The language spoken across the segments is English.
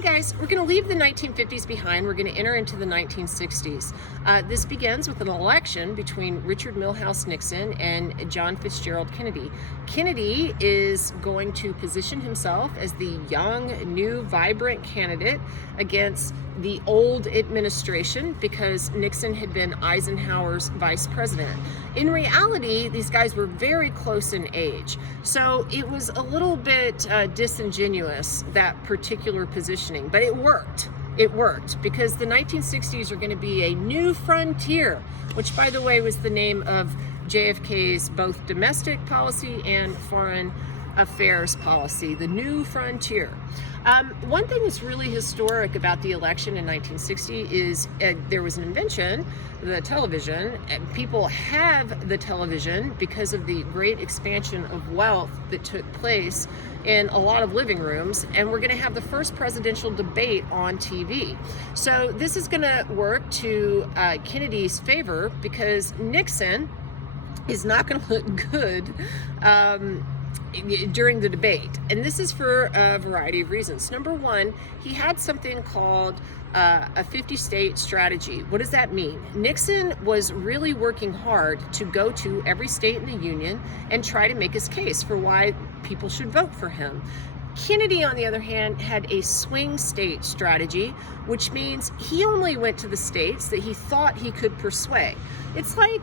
Hi guys, we're going to leave the 1950s behind. We're going to enter into the 1960s. This begins with an election between Richard Milhous Nixon and John Fitzgerald Kennedy. Kennedy is going to position himself as the young, new, vibrant candidate against the old administration because Nixon had been Eisenhower's vice president. In reality, these guys were very close in age, so it was a little bit disingenuous, that particular positioning, but it worked. It worked because the 1960s are going to be a new frontier, which, by the way, was the name of JFK's both domestic policy and foreign affairs policy, the new frontier. One thing that's really historic about the election in 1960 is there was an invention, the television. People have the television because of the great expansion of wealth that took place in a lot of living rooms, and we're going to have the first presidential debate on TV. So this is going to work to Kennedy's favor because Nixon is not going to look good during the debate, and this is for a variety of reasons. Number one, he had something called a 50-state strategy. What does that mean? Nixon was really working hard to go to every state in the union and try to make his case for why people should vote for him. Kennedy, on the other hand, had a swing state strategy, which means he only went to the states that he thought he could persuade. It's like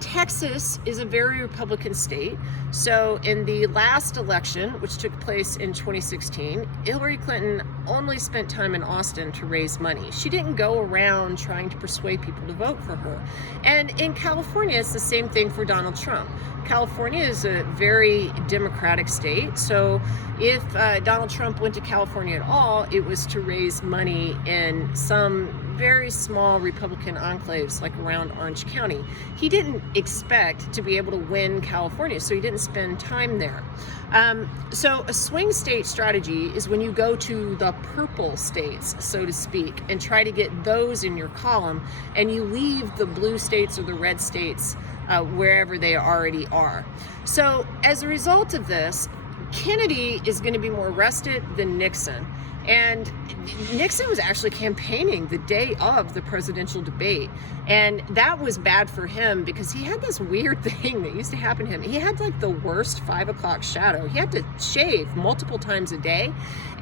Texas is a very Republican state. So in the last election, which took place in 2016, Hillary Clinton only spent time in Austin to raise money. She didn't go around trying to persuade people to vote for her. And in California, it's the same thing for Donald Trump. California is a very democratic state, so if Donald Trump went to California at all, it was to raise money in some very small Republican enclaves like around Orange County. He didn't expect to be able to win California, so he didn't spend time there. So a swing state strategy is when you go to the purple states, so to speak, and try to get those in your column, and you leave the blue states or the red states wherever they already are. So as a result of this, Kennedy is going to be more rested than Nixon. And Nixon was actually campaigning the day of the presidential debate. And that was bad for him because he had this weird thing that used to happen to him. He had like the worst 5 o'clock shadow. He had to shave multiple times a day,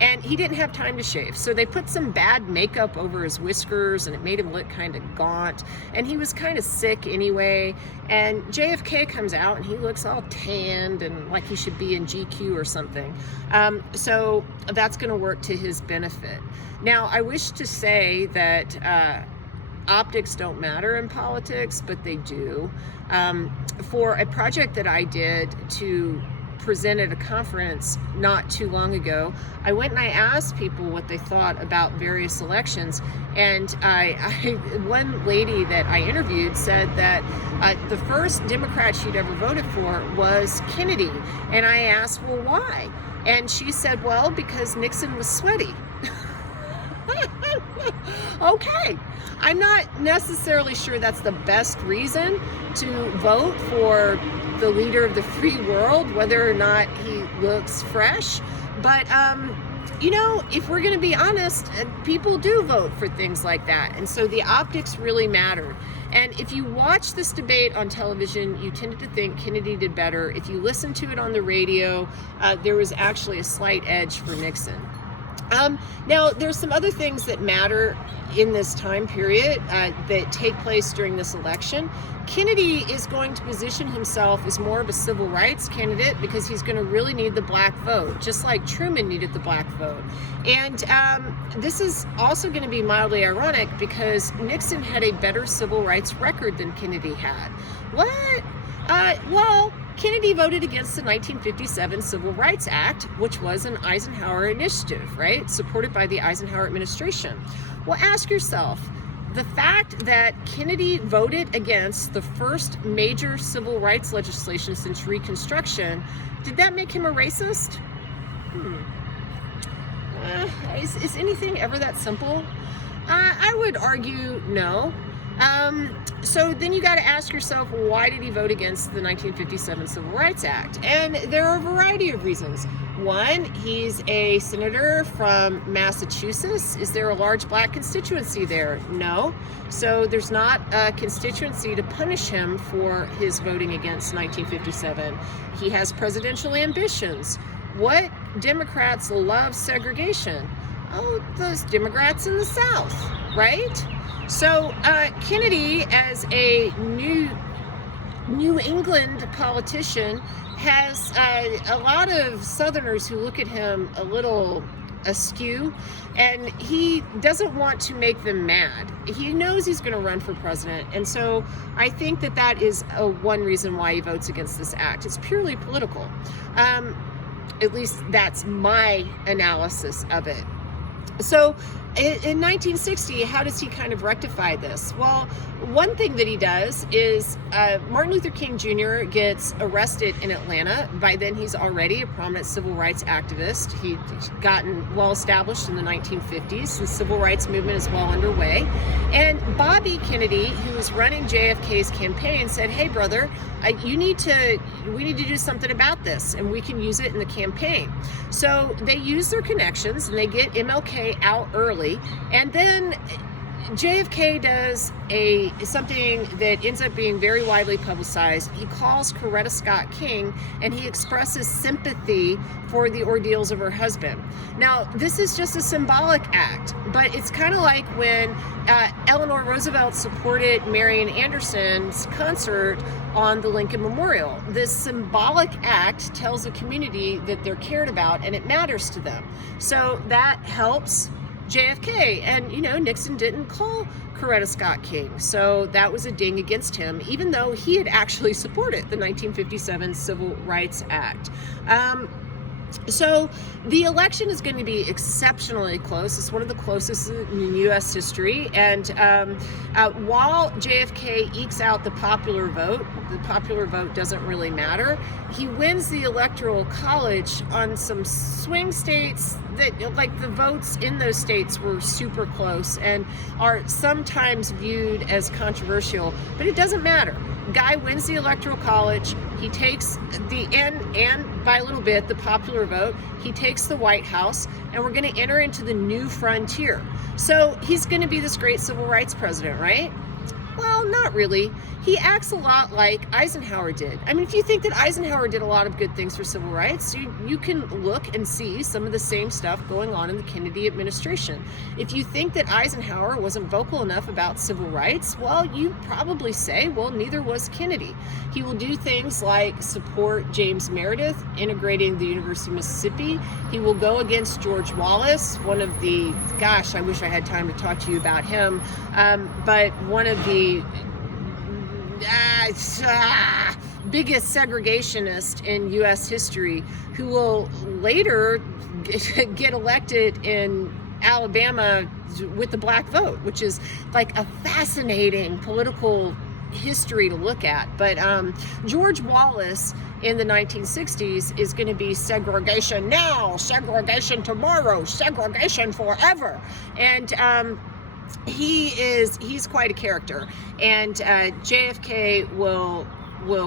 and he didn't have time to shave. So they put some bad makeup over his whiskers, and it made him look kind of gaunt. And he was kind of sick anyway. And JFK comes out, and he looks all tanned and like he should be in GQ or something. So that's going to work to his benefit. Now, I wish to say that optics don't matter in politics, but they do. For a project that I did to present at a conference not too long ago, I went and I asked people what they thought about various elections, and one lady that I interviewed said that the first Democrat she'd ever voted for was Kennedy, and I asked, well, why? And she said, well, because Nixon was sweaty. Okay, I'm not necessarily sure that's the best reason to vote for the leader of the free world, whether or not he looks fresh. But, you know, if we're going to be honest, people do vote for things like that. And so the optics really matter. And if you watch this debate on television, you tended to think Kennedy did better. If you listen to it on the radio, there was actually a slight edge for Nixon. Now, there's some other things that matter in this time period that take place during this election. Kennedy is going to position himself as more of a civil rights candidate because he's going to really need the black vote, just like Truman needed the black vote. And this is also going to be mildly ironic because Nixon had a better civil rights record than Kennedy had. What? Well, Kennedy voted against the 1957 Civil Rights Act, which was an Eisenhower initiative, right? Supported by the Eisenhower administration. Well, ask yourself, the fact that Kennedy voted against the first major civil rights legislation since Reconstruction, did that make him a racist? Is anything ever that simple? I would argue no. So then you got to ask yourself, why did he vote against the 1957 Civil Rights Act? And there are a variety of reasons. One, he's a senator from Massachusetts. Is there a large black constituency there? No. So there's not a constituency to punish him for his voting against 1957. He has presidential ambitions. What Democrats love segregation? Oh, those Democrats in the South, right? So Kennedy, as a New England politician, has a lot of Southerners who look at him a little askew, and he doesn't want to make them mad. He knows he's going to run for president, and so I think that is one reason why he votes against this act. It's purely political. At least that's my analysis of it. So in 1960, how does he kind of rectify this? Well, one thing that he does is Martin Luther King Jr. gets arrested in Atlanta. By then, he's already a prominent civil rights activist. He'd gotten well established in the 1950s. The civil rights movement is well underway. And Bobby Kennedy, who was running JFK's campaign, said, "Hey, brother, we need to do something about this, and we can use it in the campaign." So they use their connections and they get MLK out early, and then JFK does something that ends up being very widely publicized. He calls Coretta Scott King and he expresses sympathy for the ordeals of her husband. Now, this is just a symbolic act, but it's kind of like when Eleanor Roosevelt supported Marian Anderson's concert on the Lincoln Memorial. This symbolic act tells a community that they're cared about and it matters to them. So that helps JFK, and Nixon didn't call Coretta Scott King, so that was a ding against him, even though he had actually supported the 1957 Civil Rights Act. So the election is going to be exceptionally close. It's one of the closest in U.S. history. And while JFK ekes out the popular vote doesn't really matter. He wins the Electoral College on some swing states that, like, the votes in those states were super close and are sometimes viewed as controversial, but it doesn't matter. Guy wins the Electoral College. He takes and by a little bit, the popular vote. He takes the White House, and we're going to enter into the new frontier. So he's going to be this great civil rights president, right? Well, not really. He acts a lot like Eisenhower did. I mean, if you think that Eisenhower did a lot of good things for civil rights, you can look and see some of the same stuff going on in the Kennedy administration. If you think that Eisenhower wasn't vocal enough about civil rights, well, you probably say, well, neither was Kennedy. He will do things like support James Meredith, integrating the University of Mississippi. He will go against George Wallace, one of the, gosh, I wish I had time to talk to you about him, but one of the biggest segregationist in U.S. history, who will later get elected in Alabama with the black vote, which is like a fascinating political history to look at. But George Wallace in the 1960s is going to be segregation now, segregation tomorrow, segregation forever. And he's quite a character, and JFK will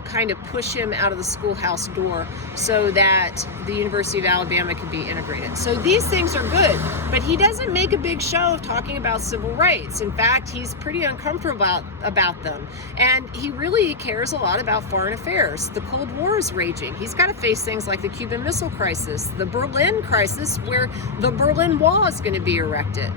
kind of push him out of the schoolhouse door so that the University of Alabama can be integrated. So these things are good, but he doesn't make a big show of talking about civil rights. In fact, he's pretty uncomfortable about them, and he really cares a lot about foreign affairs. The Cold War is raging. He's got to face things like the Cuban Missile Crisis, the Berlin crisis, where the Berlin Wall is going to be erected.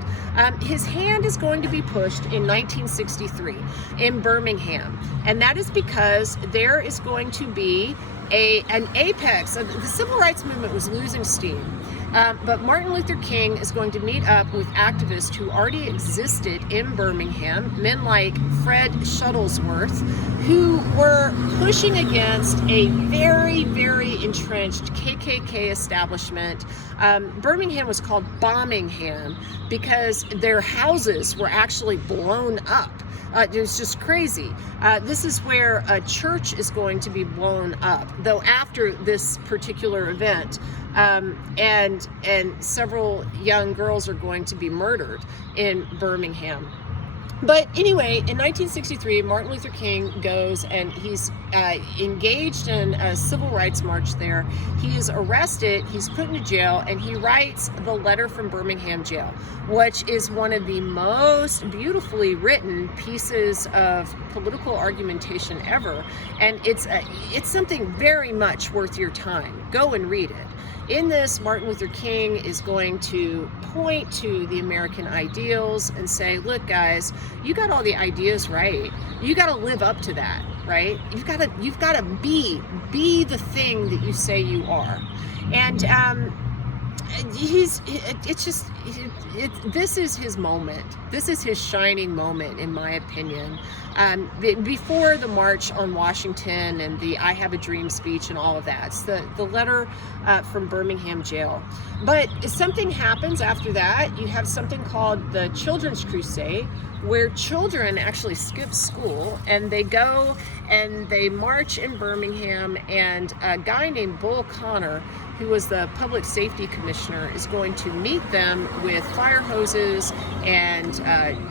His hand is going to be pushed in 1963 in Birmingham, and that is because there is going to be an apex. The civil rights movement was losing steam, but Martin Luther King is going to meet up with activists who already existed in Birmingham, men like Fred Shuttlesworth, who were pushing against a very, very entrenched KKK establishment. Birmingham was called Bombingham because their houses were actually blown up. It was just crazy. This is where a church is going to be blown up, though after this particular event, and several young girls are going to be murdered in Birmingham. But anyway, in 1963, Martin Luther King goes and he's engaged in a civil rights march there. He is arrested, he's put into jail, and he writes the letter from Birmingham jail, which is one of the most beautifully written pieces of political argumentation ever. And it's something very much worth your time. Go and read it. In this, Martin Luther King is going to point to the American ideals and say, look, guys, you got all the ideas right. You got to live up to that, right? You've got to be the thing that you say you are. And this is his moment. This is his shining moment, in my opinion. Before the March on Washington and the I Have a Dream speech and all of that, it's the letter from Birmingham jail. But something happens after that. You have something called the Children's Crusade, where children actually skip school and they go and they march in Birmingham, and a guy named Bull Connor, who was the public safety commissioner, is going to meet them with fire hoses and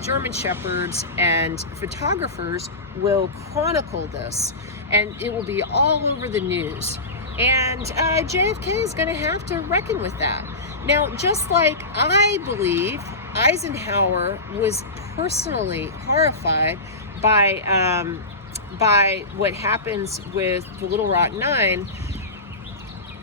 German shepherds, and photographers will chronicle this, and it will be all over the news. And JFK is going to have to reckon with that. Now, just like I believe Eisenhower was personally horrified by what happens with the Little Rock Nine,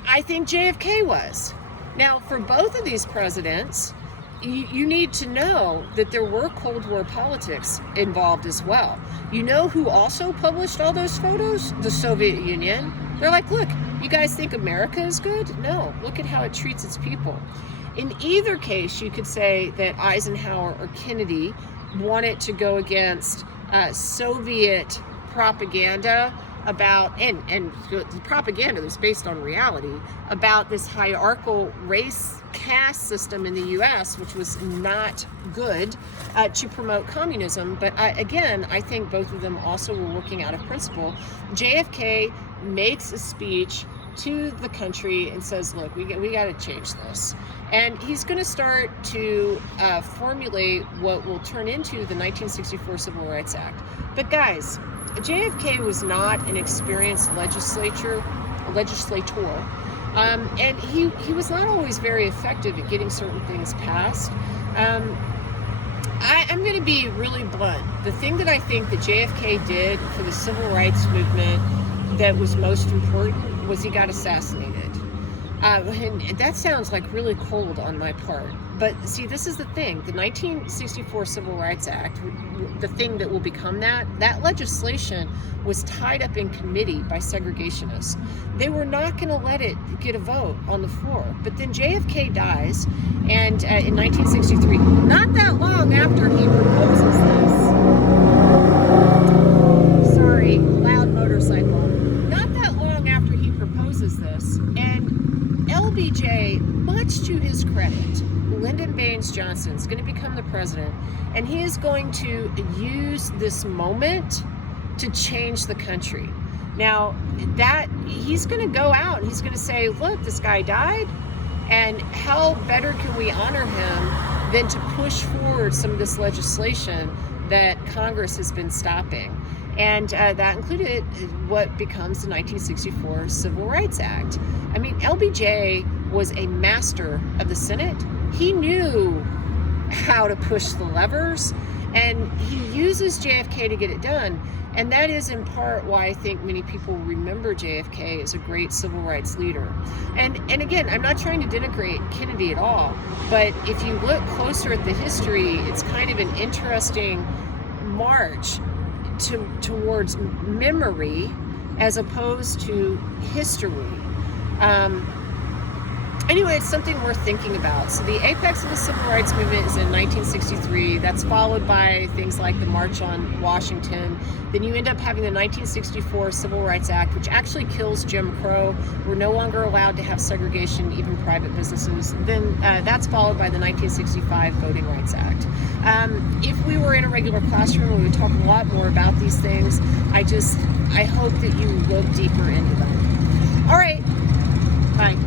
I think JFK was. Now, for both of these presidents, you need to know that there were Cold War politics involved as well. You know who also published all those photos? The Soviet Union. They're like, look, you guys think America is good? No, look at how it treats its people. In either case, you could say that Eisenhower or Kennedy wanted to go against Soviet propaganda about, and the propaganda was based on reality, about this hierarchical race caste system in the US, which was not good, to promote communism. But again, I think both of them also were working out of principle. JFK makes a speech to the country and says, look, we got to change this. And he's going to start to formulate what will turn into the 1964 Civil Rights Act. But guys, JFK was not an experienced legislator, and he was not always very effective at getting certain things passed. I'm going to be really blunt. The thing that I think that JFK did for the civil rights movement that was most important was he got assassinated. And that sounds like really cold on my part. But see, this is the thing. The 1964 Civil Rights Act, the thing that will become that legislation was tied up in committee by segregationists. They were not going to let it get a vote on the floor. But then JFK dies, and in 1963, not that long after he proposes this, sorry, loud motorcycle, not that long after he proposes this, and LBJ, much to his credit, Lyndon Baines Johnson is going to become the president, and he is going to use this moment to change the country. Now, that he's going to go out and he's going to say, look, this guy died, and how better can we honor him than to push forward some of this legislation that Congress has been stopping. And that included what becomes the 1964 Civil Rights Act. I mean, LBJ was a master of the Senate. He knew how to push the levers, and he uses JFK to get it done. And that is in part why I think many people remember JFK as a great civil rights leader. And again, I'm not trying to denigrate Kennedy at all, but if you look closer at the history, it's kind of an interesting march towards memory as opposed to history. Anyway, it's something worth thinking about. So the apex of the civil rights movement is in 1963. That's followed by things like the March on Washington. Then you end up having the 1964 Civil Rights Act, which actually kills Jim Crow. We're no longer allowed to have segregation, even private businesses. Then that's followed by the 1965 Voting Rights Act. If we were in a regular classroom, we would talk a lot more about these things. I hope that you look deeper into them. All right, bye.